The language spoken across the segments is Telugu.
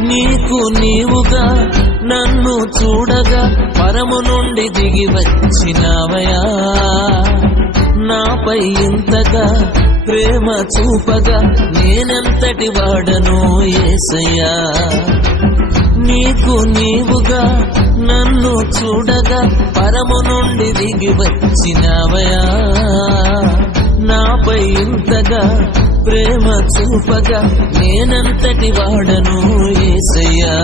నీకు నీవుగా నన్ను చూడగా పరము నుండి దిగి వచ్చినావయా. నాపై ఇంతగా ప్రేమ చూపగా నేనెంతటి వాడను యేసయ్యా. నీకు నీవుగా నన్ను చూడగా పరము నుండి దిగి వచ్చినావయా. నాపై ఇంతగా ప్రేమ చూపగా నేనంతటి వాడను యేసయ్యా.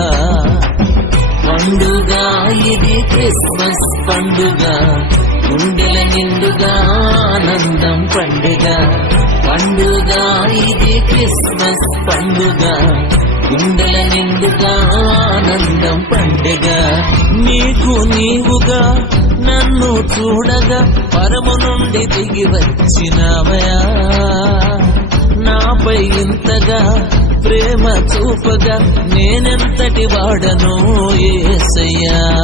పండుగ ఇది క్రిస్మస్ పండుగ, గుండెల నిండుగా ఆనందం పండుగ. పండుగ ఇది క్రిస్మస్ పండుగ, గుండెల నిండుగా ఆనందం పండుగ. నీకు నీవుగా నన్ను చూడగా పరము నుండి దిగి వచ్చినావయా. నాపై ఇంతగా ప్రేమ చూపగా నేనెంతటి వాడను యేసయ్యా.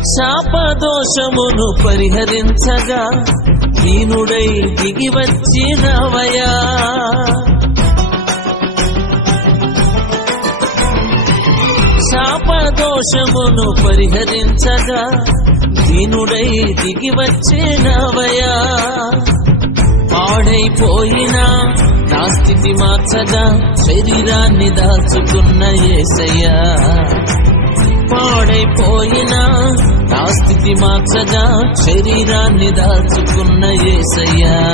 శాపదోషమును పరిహరించగా దీనుడై దిగి వచ్చినవయా. శాపదోషమును పరిహరించగా దీనుడై దిగి వచ్చినవయా. పాడైపోయిన నా స్థితి మార్చగా శరీరాన్ని దాచుకున్న యేసయ్యా. పాడైపోయిన నా స్థితి మార్చగా శరీరాన్ని దాచుకున్న యేసయ్యా.